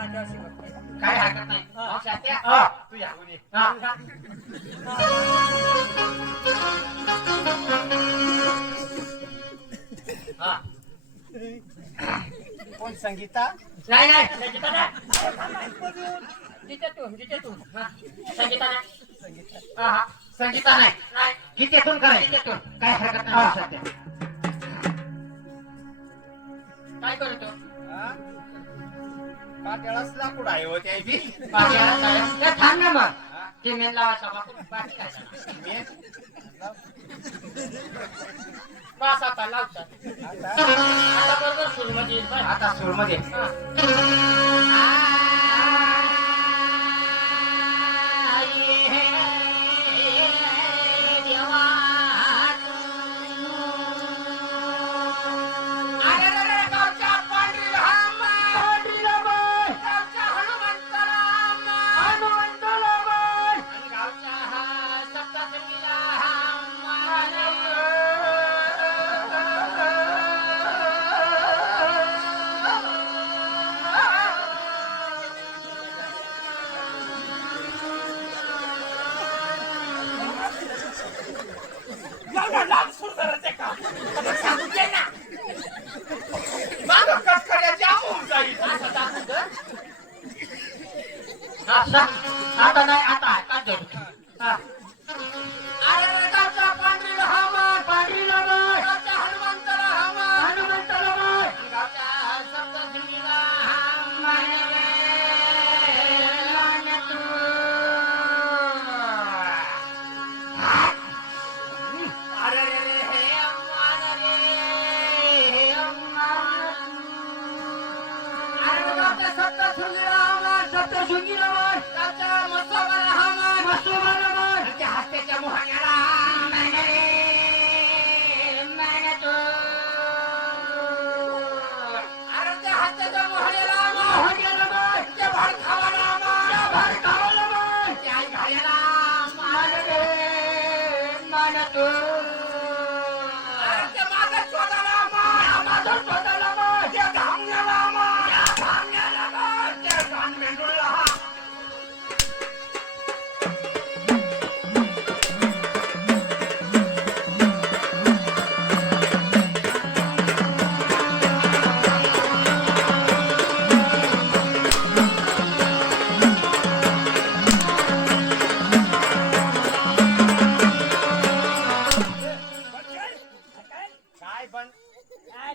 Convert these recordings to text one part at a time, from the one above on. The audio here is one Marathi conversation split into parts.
काय हरकत नाही. तू या कोणी कोण संगीता? नाही नाही संगीता नाही. जिच्यातून संगीता नाही. संगीता नाही. गीतेतून काय काय हरकत नाही. सध्या काय करतो? पाट्यालाच लाकूड आहे हो त्याची. थांब ना मग ते मेन लावायचा बाकी काय बस आता लावतात. आता बरोबर सुरमध्ये येईल. आता सूरमध्ये आता नाही आता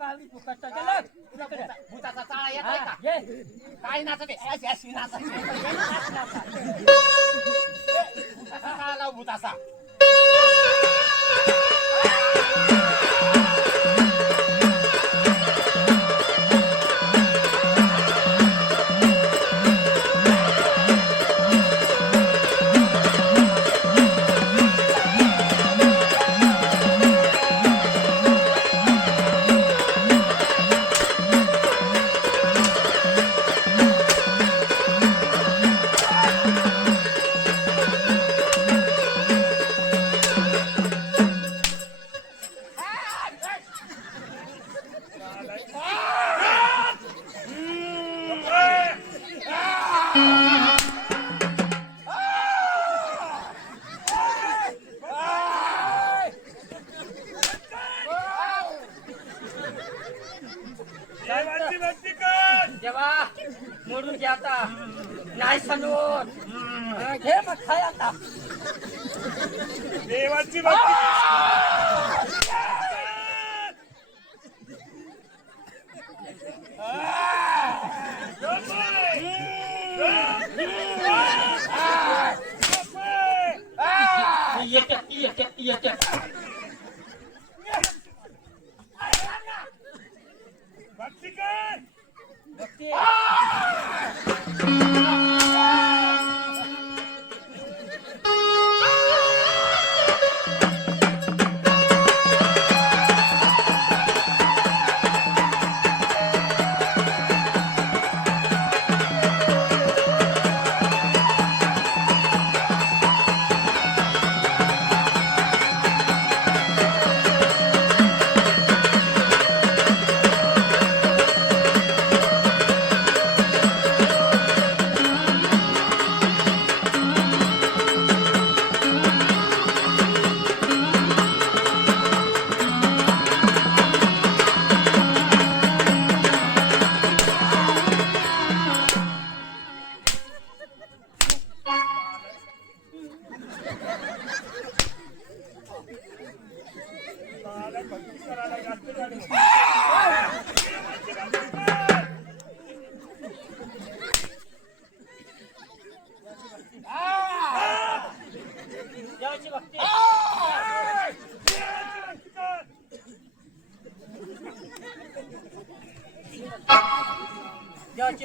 काय भूताचा चाळा येत आहे का? काय नाचते? अशी नाचायची. भूताचा चाळा लाव भूताचा. मोडून घ्या आता नाही सांगून घे मग खाय आता देवाची भक्ती येते भक्ती काय भक्ती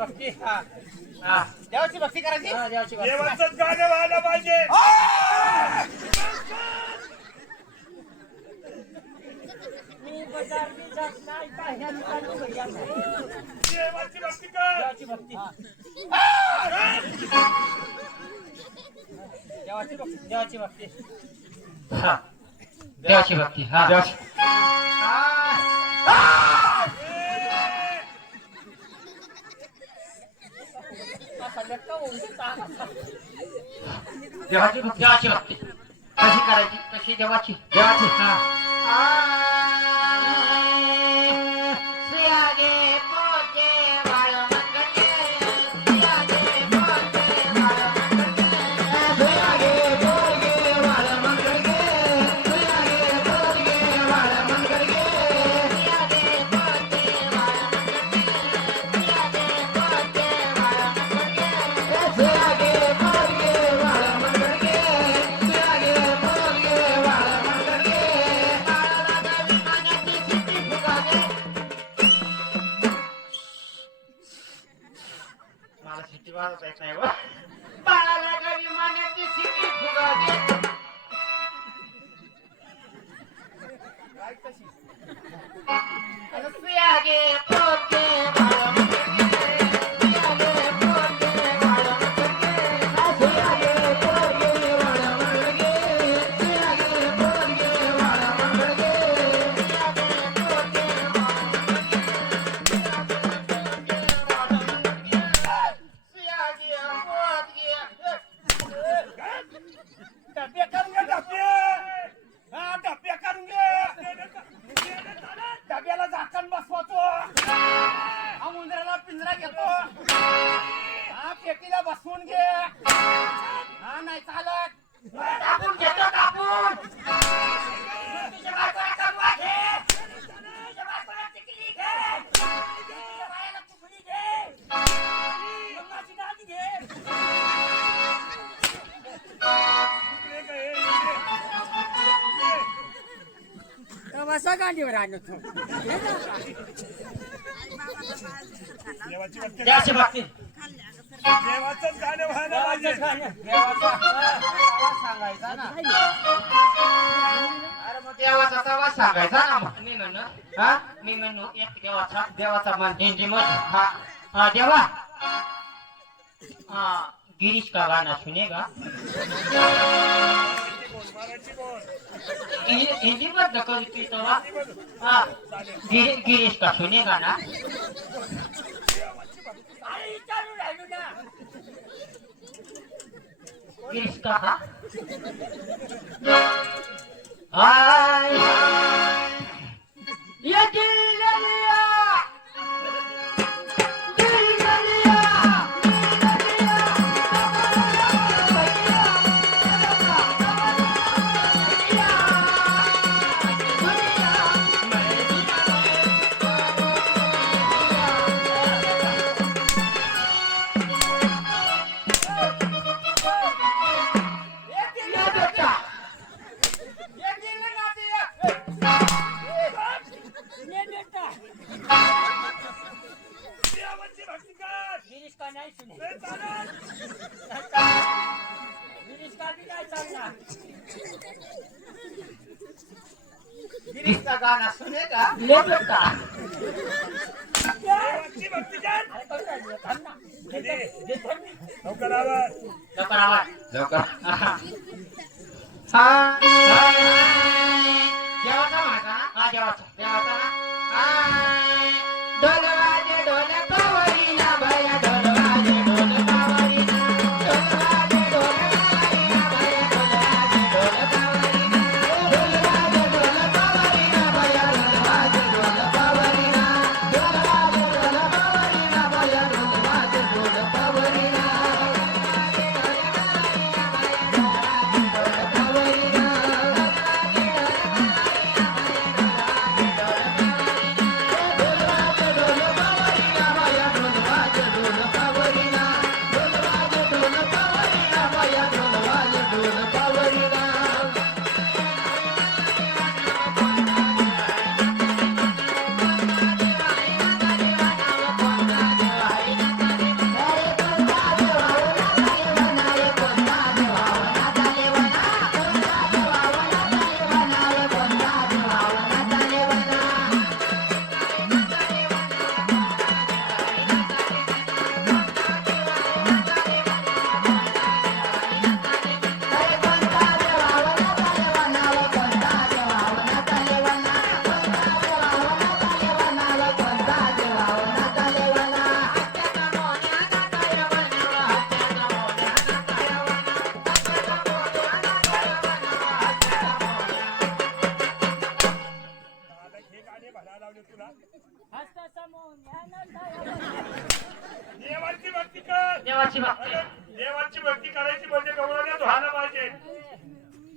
भक्ती हा हा देवाची भक्ती करायची. हा, देवाची भक्ती देवाचंच गाणं व्हायला पाहिजे. मी बाजार बी जात नाही पाहिल्या दुकानात भैया नाही. देवाची भक्ती कर. देवाची भक्ती देवाची भक्ती देवाची भक्ती हा देवाची भक्ती. हा देवाची. असा लेका होऊन देता. देवाची भक्ती. देवाची भक्ती कशी करायची. कशी देवाची. देवाची. हा सुयागे पोचे बाळ मंगळे सुयागे पोचे बाळ मंगळे सुयागे पोचे बाळ मंगळे सुयागे पोचे बाळ मंगळे सुयागे पोचे बाळ मंगळे सुयागे पोचे बाळ मंगळे सुयागे पोचे बाळ मंगळे बाळाला विमानाची सिटी फुगागे. मला सिटी वाजवता येत नाही. बाळाला विमानाची सिटी फुगागे. सुयागे पोचे बाळ मंगळे सुयागे पोचे बाळ मंगळे सुयागे पोचे बाळ मंगळे सुयागे पोचे बाळ मंगळे सुयागे डब्या करून घे डब्या. हा डब्या करून घे. डब्याला झाकण बसवतो. हा उंदराला पिंजरा घेतो. हा पेटीला बसवून घे. हा नाही चालत. कापून घेतो कापून. तुझ्या बायकोला कमवा घे. तुझ्या बायकोला टिकली घे. तुझ्या बायाला तुकडी घे. लग्नाची गादी घे. इकडे काय, इकडे. वसा गांडीवर आणतो. देवाची भक्ती कर. देवाची भक्ती. देवाचंच गाणं व्हायला पाहिजे. सांगायचा ना. अरे मग देवाचा तवा सांगायचा ना. मग मी म्हणू हा मी म्हणू एक देवाचा मन हिंदी मध्ये. हा हा देवा. हाँ गिरीश का गाना सुनेगा. मराठी बोल. हिंदी मत कभी तू तो हाँ गिरीश का सुनेगा ना. अरे विचारू राहिलो ना. गिरीश का हा हाय ये दिल ले लिया दिल ले लिया देवाची भक्ती कर. गिरीश का नाही सुने. ए, चालेल. गिरीश का भी नाही चालणार. गिरीश का गाना सुनेगा ले बेटा. देवाची भक्ती कर. अरे कोण राहिलो? थांब ना. कधी? थांब ना. लवकर आवाज. लवकर आवाज लवकर. हा देवाचा माझा हा देवाचा देवाचा हाय ढोल वाजे ढोल पावरीना भया ढोल वाजे ढोल पावरीना ढोल वाजे ढोल पावरीना भया ढोल वाजे ढोल पावरीना भया ढोल वाजे ढोल पावरीना ढोल वाजे ढोल पावरीना भया ढोल वाजे ढोल पावरीना ढोल देवाची भक्ती कर देवाची भक्ती अरे, देवाची भक्ती करायची म्हणजे गवळण्यात व्हायला